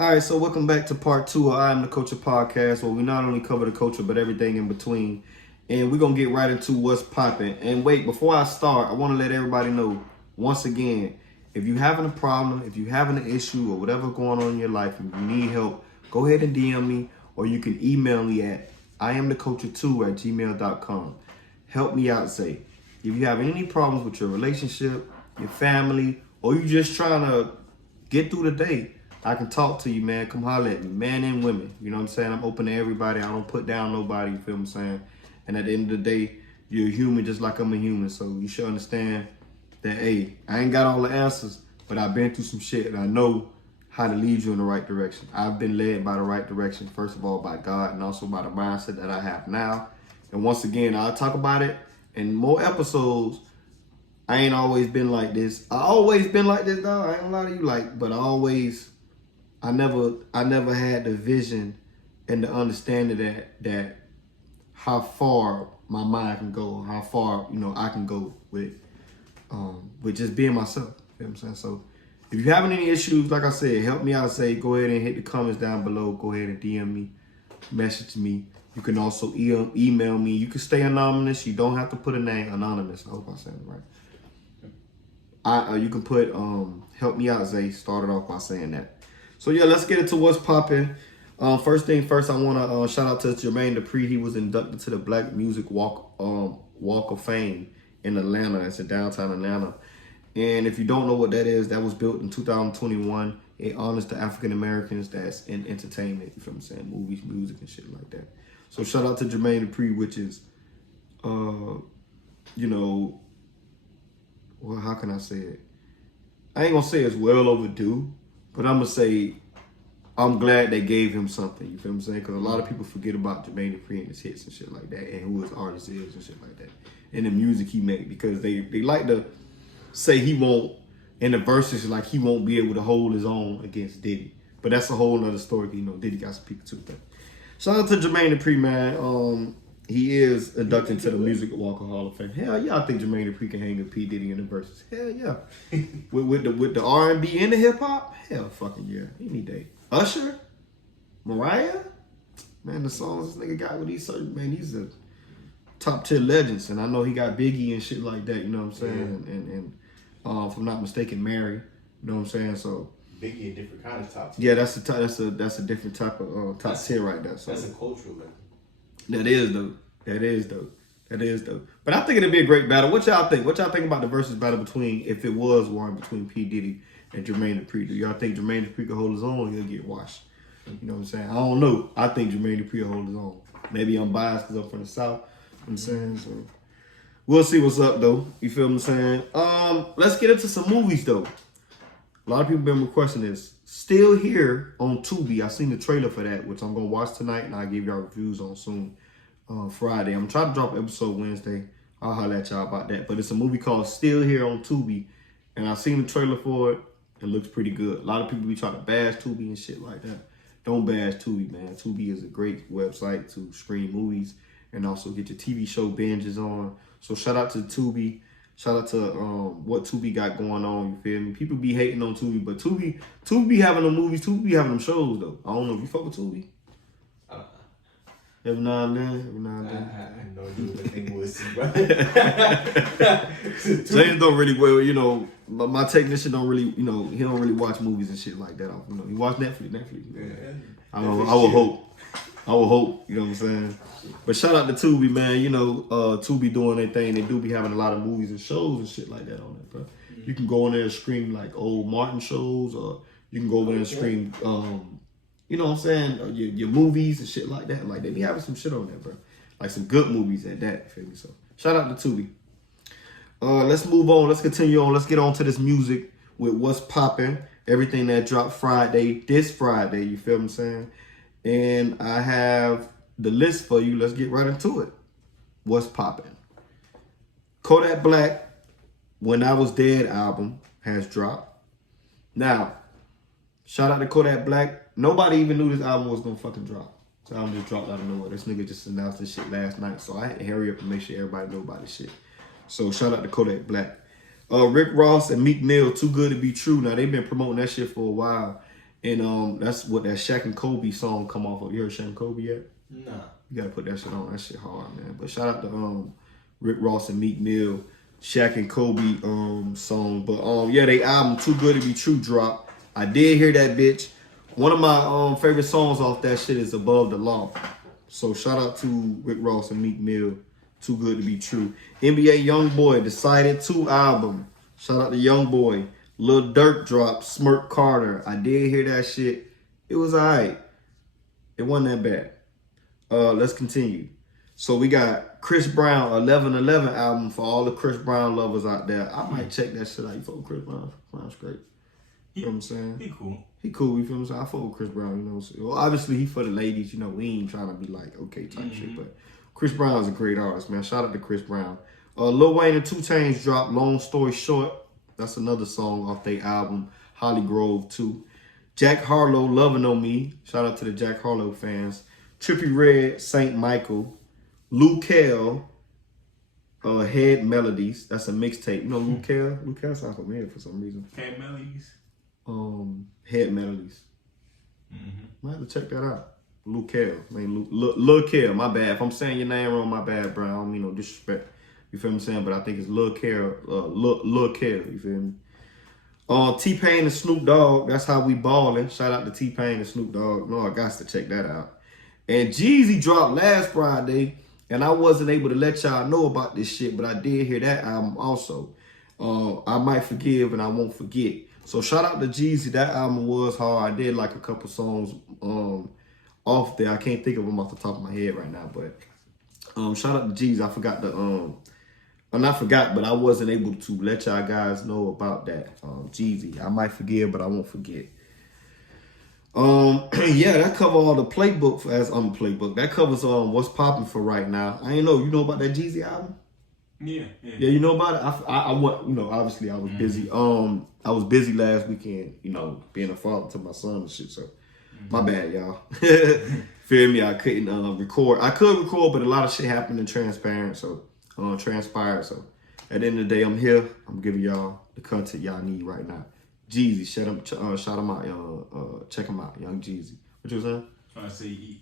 All right, so welcome back to part 2 of I Am the Culture podcast, where we not only cover the culture, but everything in between. And we're going to get right into what's popping. And wait, before I start, I want to let everybody know, once again, if you're having a problem, if you're having an issue or whatever going on in your life and you need help, go ahead and DM me, or you can email me at IAMTHECULTURE2@gmail.com. Help me out, Zay. If you have any problems with your relationship, your family, or you just trying to get through the day, I can talk to you, man. Come holler at me, man and women. You know what I'm saying? I'm open to everybody. I don't put down nobody, you feel what I'm saying? And at the end of the day, you're a human just like I'm a human. So you should understand that, hey, I ain't got all the answers, but I've been through some shit and I know how to lead you in the right direction. I've been led by the right direction, first of all, by God, and also by the mindset that I have now. And once again, I'll talk about it in more episodes. I ain't always been like this. I always been like this, dog. I ain't gonna lie to you, but I never had the vision and the understanding that how far my mind can go, how far, I can go with just being myself. You know what I'm saying? So if you're having any issues, like I said, help me out. Go ahead and hit the comments down below. Go ahead and DM me, message me. You can also email me. You can stay anonymous. You don't have to put a name. Anonymous. I hope I said it right. You can put help me out, Zay. Started off by saying that. So yeah, let's get into what's popping. First thing first, I want to shout out to JERMAINE DUPRI. He was inducted to the Black Music Walk of Fame in Atlanta. It's in downtown Atlanta. And if you don't know what that is, that was built in 2021. It honors the African Americans that's in entertainment. You feel what I'm saying? Movies, music, and shit like that. So shout out to JERMAINE DUPRI, which is, well, how can I say it? I ain't gonna say it's well overdue, but I'm gonna say I'm glad they gave him something. You feel what I'm saying? Because a lot of people forget about JERMAINE DUPRI and his hits and shit like that, and who his artist is and shit like that, and the music he made, because they like to say he won't, in the verses, like he won't be able to hold his own against Diddy. But that's a whole nother story. Diddy got some people too. But shout out to JERMAINE DUPRI, man. He is inducted into the Music Walk of Hall of Fame. Hell yeah, I think JERMAINE DUPRI can hang with P. Diddy in the verses. Hell yeah. with the R&B and the hip hop. Hell fucking yeah. Any day. Usher, Mariah, man, the songs this nigga got with these certain, man, these are top tier legends. And I know he got Biggie and shit like that. You know what I'm saying? Yeah. And if I'm not mistaken, Mary. You know what I'm saying? So Biggie a different kind of top tier. Yeah, that's a different type of top tier right there. So that's a cultural level. That is dope. But I think it'd be a great battle. What y'all think? What y'all think about the versus battle if it was one between P. Diddy and JERMAINE DUPRI? Do y'all think JERMAINE DUPRI could hold his own, or he'll get washed? You know what I'm saying? I don't know. I think JERMAINE DUPRI will hold his own. Maybe I'm biased because I'm from the South. You know what I'm saying? So we'll see what's up though. You feel what I'm saying? Let's get into some movies though. A lot of people been requesting this. Still Here on Tubi. I seen the trailer for that, which I'm gonna watch tonight, and I'll give y'all reviews on soon. Friday. I'm trying to drop an episode Wednesday. I'll holler at y'all about that. But it's a movie called Still Here on Tubi, and I seen the trailer for it. It looks pretty good. A lot of people be trying to bash Tubi and shit like that. Don't bash Tubi, man. Tubi is a great website to stream movies and also get your TV show binges on. So shout out to Tubi. Shout out to what Tubi got going on. You feel me? People be hating on Tubi, but Tubi be having them movies. Tubi be having them shows though. I don't know if you fuck with Tubi. Every now and then. I know you would think we'll see, bro. James don't really, my technician don't really, he don't really watch movies and shit like that. He watch Netflix. Yeah. I will hope, you know what I'm saying? But shout out to Tubi, man. Tubi doing their thing. They do be having a lot of movies and shows and shit like that on it, bro. You can go in there and stream like old Martin shows, or you can go over there and stream, you know what I'm saying? Your movies and shit like that. Like, they be having some shit on there, bro. Like, some good movies at that, you feel me? So, shout out to Tubi. Let's move on. Let's continue on. Let's get on to this music with what's popping. Everything that dropped this Friday, you feel what I'm saying? And I have the list for you. Let's get right into it. What's popping? Kodak Black, When I Was Dead album has dropped. Now, shout out to Kodak Black. Nobody even knew this album was gonna fucking drop. This album just dropped out of nowhere. This nigga just announced this shit last night, so I had to hurry up and make sure everybody knew about this shit. So shout out to Kodak Black. Rick Ross and Meek Mill, Too Good to Be True. Now, they've been promoting that shit for a while. And that's what that Shaq and Kobe song come off of. You heard Shaq and Kobe yet? Nah. You gotta put that shit on. That shit hard, man. But shout out to Rick Ross and Meek Mill, Shaq and Kobe song. But yeah, they album Too Good to Be True drop. I did hear that bitch. One of my favorite songs off that shit is Above the Law. So shout out to Rick Ross and Meek Mill, Too Good to Be True. NBA YoungBoy, Decided 2 album. Shout out to YoungBoy. Lil Durk dropped Smirk Carter. I did hear that shit. It was alright. It wasn't that bad. Let's continue. So we got Chris Brown, 11:11 album for all the Chris Brown lovers out there. I might check that shit out. You fuck with Chris Brown? Brown's great. You know what I'm saying? He cool. He cool, you feel what I'm saying? I fuck with Chris Brown, you know. So, well, obviously, he for the ladies, you know. We ain't trying to be like, okay, type shit. But Chris Brown's a great artist, man. Shout out to Chris Brown. Lil Wayne and 2 Chainz dropped Long Story Short. That's another song off their album, Holly Grove 2. Jack Harlow, Lovin' On Me. Shout out to the Jack Harlow fans. Trippie Redd, Saint Michael. Lou Kell, Head Melodies. That's a mixtape. You know Lou Kell? Lou Kell sounds familiar for some reason. Head Melodies? Head Melodies. Might have to check that out. Lou Kell. I mean, Lil Kell, my bad. If I'm saying your name wrong, my bad, bro. I don't mean no disrespect. You feel what I'm saying? But I think it's Lil Kell. Lil Kell, you feel me? T-Pain and Snoop Dogg, That's How We Ballin'. Shout out to T-Pain and Snoop Dogg. No, I got to check that out. And Jeezy dropped last Friday, and I wasn't able to let y'all know about this shit, but I did hear that album also. I Might Forgive and I Won't Forget. So shout out to Jeezy. That album was hard. I did like a couple songs off there. I can't think of them off the top of my head right now, but shout out to Jeezy. I forgot to not forgot, but I wasn't able to let y'all guys know about that. Jeezy. I Might Forgive, but I Won't Forget. Yeah, that covers all the playbook playbook. That covers what's popping for right now. I ain't know. You know about that Jeezy album? Yeah. You know about it. I went. You know, obviously I was busy. I was busy last weekend. You know, being a father to my son and shit. So my bad, y'all. Feel me? I couldn't record. I could record, but a lot of shit happened and transpired. So at the end of the day, I'm here. I'm giving y'all the content y'all need right now. Jeezy, shout him out, check him out, Young Jeezy. What you saying? I say,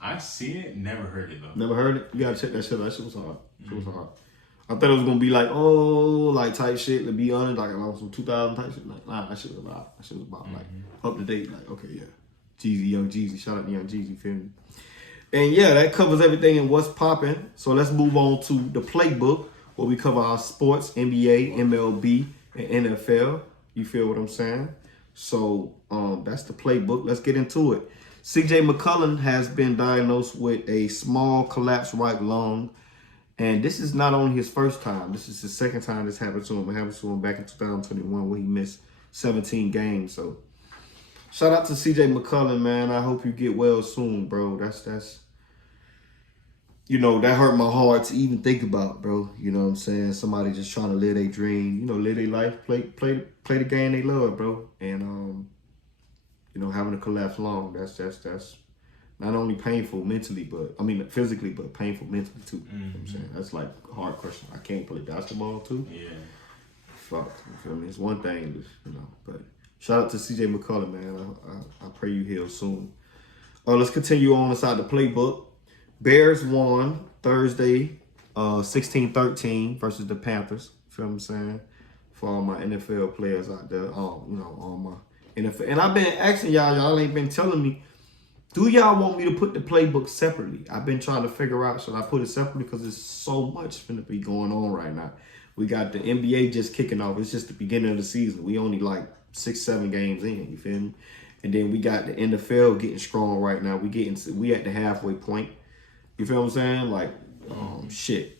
I seen it, never heard it though. Never heard it? You gotta check that shit out. That shit was hard. I thought it was gonna be like type shit. To be honest, like some 2000 type shit. Like, nah, that shit was about. Like up to date. Like, okay, yeah, Jeezy, Young Jeezy. Shout out to Young Jeezy, feel me? And yeah, that covers everything in what's popping. So let's move on to the playbook, where we cover our sports, NBA, MLB, and NFL. You feel what I'm saying? So that's the playbook. Let's get into it. C.J. McCollum has been diagnosed with a small collapsed right lung. And this is not only his first time. This is his second time this happened to him. It happened to him back in 2021 where he missed 17 games. So shout out to C.J. McCollum, man. I hope you get well soon, bro. That's you know, that hurt my heart to even think about, bro. You know what I'm saying? Somebody just trying to live their dream, you know, live their life, play the game they love, bro. And you know, having a collapsed lung, that's not only painful mentally, physically, but painful mentally too. You know what I'm saying? That's like a hard question. I can't play basketball too. Yeah. Fuck, you feel me? It's one thing, you know, but shout out to C.J. McCollum, man. I pray you heal soon. Let's continue on inside the playbook. Bears won Thursday, 16-13 versus the Panthers. Feel what I'm saying? For all my NFL players out there, you know, all my NFL. And I've been asking y'all ain't been telling me, do y'all want me to put the playbook separately? I've been trying to figure out, should I put it separately? Because there's so much going to be going on right now. We got the NBA just kicking off. It's just the beginning of the season. We only like 6-7 games in, you feel me? And then we got the NFL getting strong right now. We at the halfway point. You feel what I'm saying? Like, shit.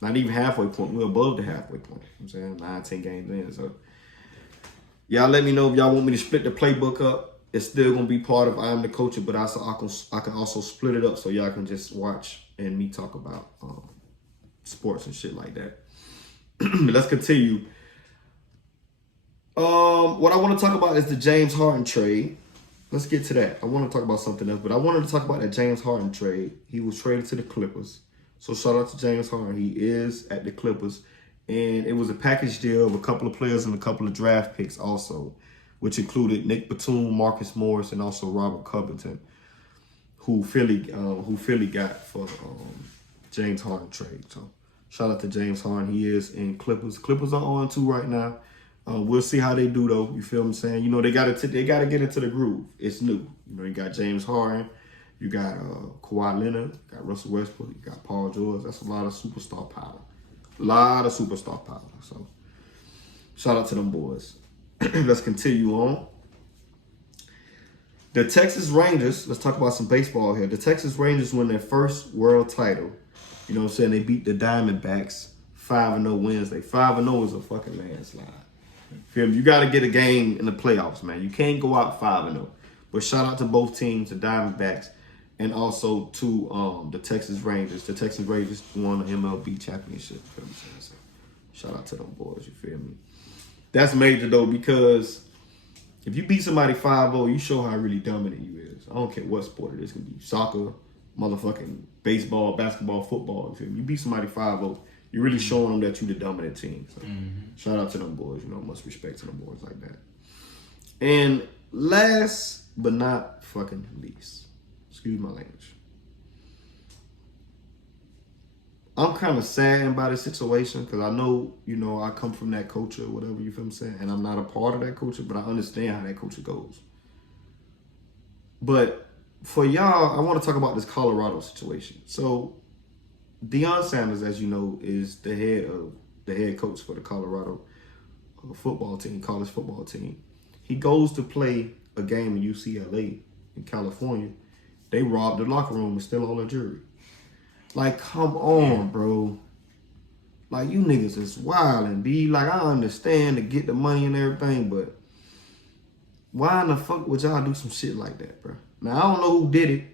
Not even halfway point. We're above the halfway point. You know what I'm saying? 9-10 games in. So, y'all let me know if y'all want me to split the playbook up. It's still going to be part of I Am the Culture, but I can also split it up so y'all can just watch and me talk about sports and shit like that. Let's continue. What I want to talk about is the James Harden trade. Let's get to that. I want to talk about something else, but I wanted to talk about that James Harden trade. He was traded to the Clippers. So shout out to James Harden. He is at the Clippers. And it was a package deal of a couple of players and a couple of draft picks also. which included Nick Batum, Marcus Morris, and also Robert Covington, who Philly got for James Harden trade. So shout out to James Harden. He is in Clippers. Clippers are on 2 right now. We'll see how they do though. You feel what I'm saying? You know, they gotta get into the groove. It's new. You know, you got James Harden, you got Kawhi Leonard, you got Russell Westbrook, you got Paul George. That's a lot of superstar power. So shout out to them boys. Let's continue on. The Texas Rangers, let's talk about some baseball here. The Texas Rangers won their first world title. You know what I'm saying? They beat the Diamondbacks. 5-0 Wednesday. 5-0 is a fucking landslide. Feel me? You got to get a game in the playoffs, man. You can't go out 5-0. But shout out to both teams, the Diamondbacks, and also to the Texas Rangers. The Texas Rangers won the MLB championship. Feel me? So shout out to them boys. You feel me? That's major though, because if you beat somebody 5-0, you show how really dominant you is. I don't care what sport it is. It can be soccer, motherfucking baseball, basketball, football. You feel me? You beat somebody 5-0. You're really showing them that you're the dominant team. So shout out to them boys. You know, much respect to them boys like that. And last but not fucking least, excuse my language, I'm kind of saddened by the situation because I know, you know, I come from that culture, whatever, you feel what I'm saying? And I'm not a part of that culture, but I understand how that culture goes. But for y'all, I want to talk about this Colorado situation. So Deion Sanders, as you know, is the head coach for the Colorado football team, college football team. He goes to play a game in UCLA in California. They robbed the locker room and still on the jury. Like, come on, bro. Like, you niggas is wildin', B. Like, I understand to get the money and everything, but why in the fuck would y'all do some shit like that, bro? Now, I don't know who did it.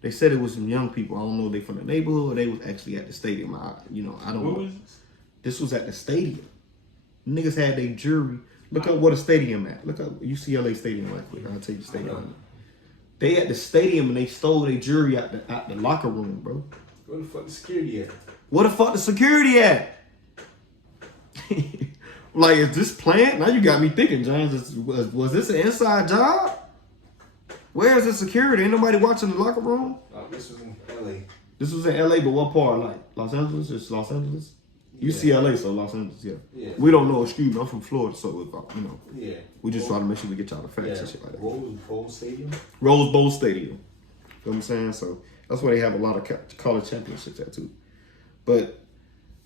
They said it was some young people. I don't know if they from the neighborhood or they was actually at the stadium. I don't know. Was this? This was at the stadium. Niggas had their jury. Look up what a stadium at. Look up UCLA stadium right quick. I'll tell you the stadium. They at the stadium and they stole their jury out the locker room, bro. Where the fuck the security at? Where the fuck the security at? Like, is this planned? Now you got me thinking, James. Was this an inside job? Where is the security? Ain't nobody watching the locker room? This was in LA. This was in LA, but what part? Like Los Angeles? It's Los Angeles? Yeah. UCLA, so Los Angeles, yeah. Yeah. We don't know, excuse me, I'm from Florida, so, you know. Yeah. We just try to make sure we get y'all the facts and shit like that. Rose Bowl Stadium? Rose Bowl Stadium. You know what I'm saying? So that's where they have a lot of college championships at too. But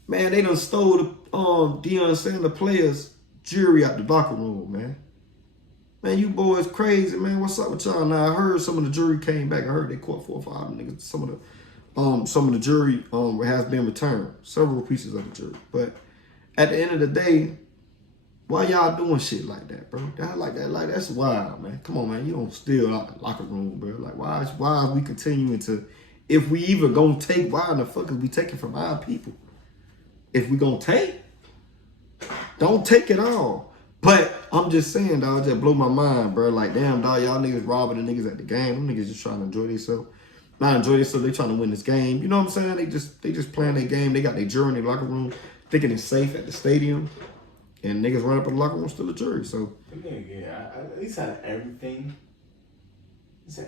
man, they done stole the Deion Sanders players' jury out the locker room, man. Man, you boys crazy, man. What's up with y'all? Now I heard some of the jury came back. I heard they caught 4 or 5 niggas. Some of the jury has been returned. Several pieces of the jury. But at the end of the day, why y'all doing shit like that, bro? That's wild, man. Come on, man. You don't steal out the locker room, bro. Like, why are we continuing to, if we even gonna take, why in the fuck is we taking from our people? If we gonna take, don't take it all. But I'm just saying, dog, that blow my mind, bro. Like, damn, dog, y'all niggas robbing the niggas at the game. Them niggas just trying to enjoy themselves. Not enjoy themselves, they trying to win this game. You know what I'm saying? They just playing their game. They got their jury in their locker room, thinking it's safe at the stadium. And niggas run up in the locker room, still a jury. So Yeah, at least out of everything. These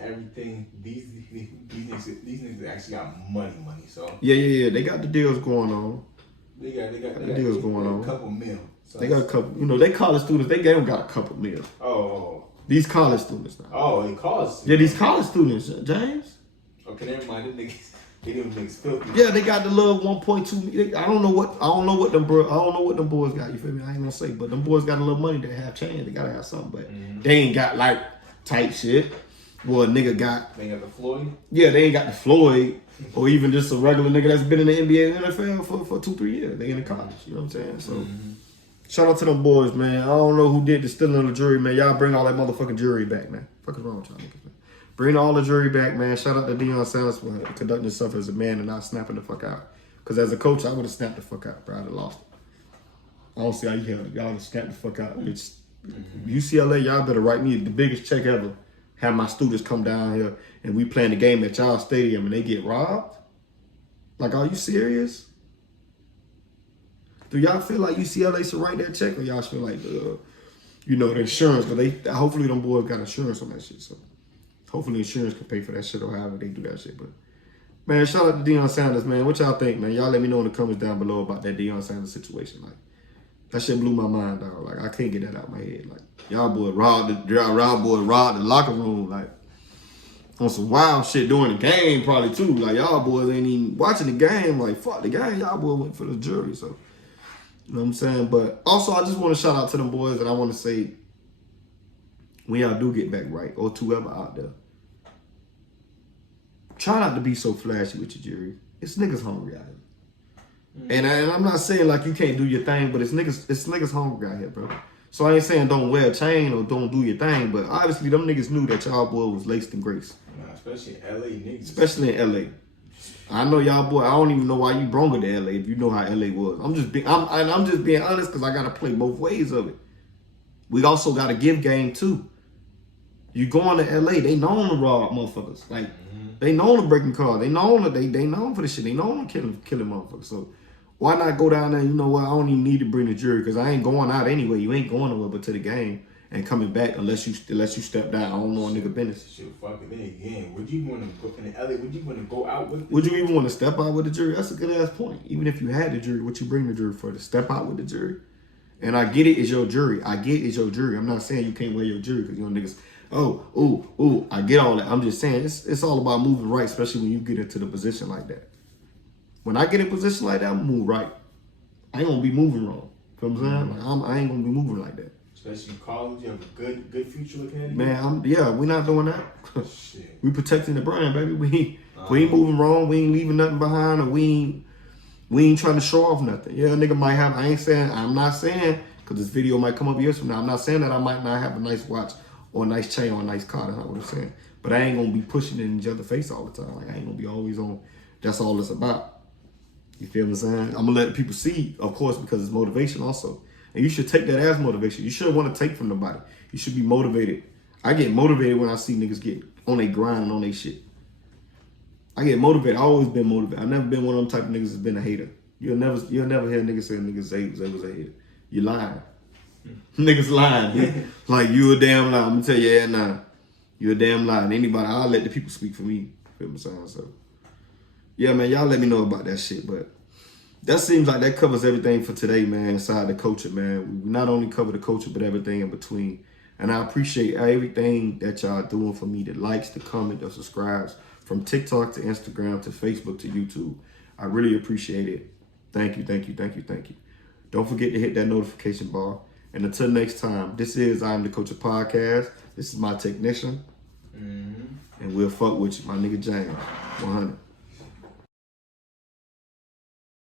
niggas actually got money. So yeah. They got the deals going on. They got deals going on. A couple mil. So They got a couple. You know, they college students. They gave them got a couple mil. Oh. These college students now. Oh, they college. Yeah, these college students, James. Okay, never mind. Them niggas. They didn't make filthy. Yeah, they got the little 1.2. I don't know what them boys got. You feel me? I ain't gonna say, but them boys got a little money. They have change. They gotta have something, but they ain't got like type shit. Well, a nigga got. They got the Floyd. Yeah, they ain't got the Floyd, or even just a regular nigga that's been in the NBA and NFL for 2-3 years. They in the college. You know what I'm saying? So, shout out to them boys, man. I don't know who did the stealing of the jury, man. Y'all bring all that motherfucking jury back, man. Fuck is wrong with y'all niggas, man. Bring all the jury back, man. Shout out to Deion Sanders for conducting himself as a man and not snapping the fuck out. Because as a coach, I would have snapped the fuck out, bro. I'd have lost it. I don't see how you held it. Y'all would have snapped the fuck out. It's UCLA, y'all better write me the biggest check ever. Have my students come down here and we playing the game at y'all stadium and they get robbed? Like, are you serious? Do y'all feel like UCLA should write that check, or y'all feel like, you you know, the insurance, but hopefully them boys got insurance on that shit. So hopefully insurance can pay for that shit or however they do that shit. But man, shout out to Deion Sanders, man. What y'all think, man? Y'all let me know in the comments down below about that Deion Sanders situation. Like, that shit blew my mind, dog. Like, I can't get that out of my head. Like, y'all boys robbed the locker room, like, on some wild shit during the game probably too. Like, y'all boys ain't even watching the game. Like, fuck the game. Y'all boys went for the jury, so. You know what I'm saying? But also, I just want to shout out to them boys, and I want to say, when y'all do get back right, or to whoever out there, try not to be so flashy with your jury. It's niggas hungry out here. And I'm not saying like you can't do your thing, but it's niggas hungry out here, bro. So I ain't saying don't wear a chain or don't do your thing, but obviously them niggas knew that y'all boy was laced in grace. Nah, especially in LA niggas. Especially in LA. I know y'all boy, I don't even know why you brung her to LA if you know how LA was. I'm just being honest because I gotta play both ways of it. We also gotta give game too. You going to LA, they known to rob motherfuckers. Like they known to breaking cars. They known for the shit. They known to killing motherfuckers. So why not go down there? You know what? I don't even need to bring the jury because I ain't going out anyway. You ain't going nowhere but to the game and coming back unless you step down. I don't know a nigga business. Shit, fuck it. Then again, would you want to go in LA? Would you want to go out with? Would you even want to step out with the jury? That's a good ass point. Even if you had the jury, what you bring the jury for? To step out with the jury? And I get it, it's your jury. I get it's your jury. I'm not saying you can't wear your jury because you know niggas. I get all that. I'm just saying it's all about moving right, especially when you get into the position like that. When I get in a position like that, I'm gonna move right. I ain't gonna be moving wrong. You know what I'm saying? Like, I ain't gonna be moving like that. Especially in college, you have a good future looking at you. Man, we're not doing that. Shit. We protecting the brand, baby. We ain't moving wrong. We ain't leaving nothing behind, or we ain't trying to show off nothing. Yeah, a nigga might have. I'm not saying because this video might come up years from now. I'm not saying that I might not have a nice watch or a nice chain or a nice car. That's not what I'm saying. But I ain't gonna be pushing it in each other's face all the time. Like I ain't gonna be always on. That's all it's about. You feel what I'm saying? I'm gonna let people see, of course, because it's motivation also. And you should take that as motivation. You shouldn't want to take from nobody. You should be motivated. I get motivated when I see niggas get on their grind and on their shit. I get motivated. I always been motivated. I've never been one of them type of niggas that's been a hater. You'll never hear niggas say niggas was a hater. You lying. Niggas lying, dude. Like you a damn lie. I'm gonna tell you that now. You a damn lie. And anybody, I'll let the people speak for me. Feel what I'm saying? So yeah, man, y'all let me know about that shit. But that seems like that covers everything for today, man, inside the culture, man. We not only cover the culture, but everything in between. And I appreciate everything that y'all doing for me, the likes, the comment, the subscribes, from TikTok to Instagram to Facebook to YouTube. I really appreciate it. Thank you, thank you, thank you, thank you. Don't forget to hit that notification bar. And until next time, this is I Am The Culture Podcast. This is my technician. And we'll fuck with you, my nigga James. 100.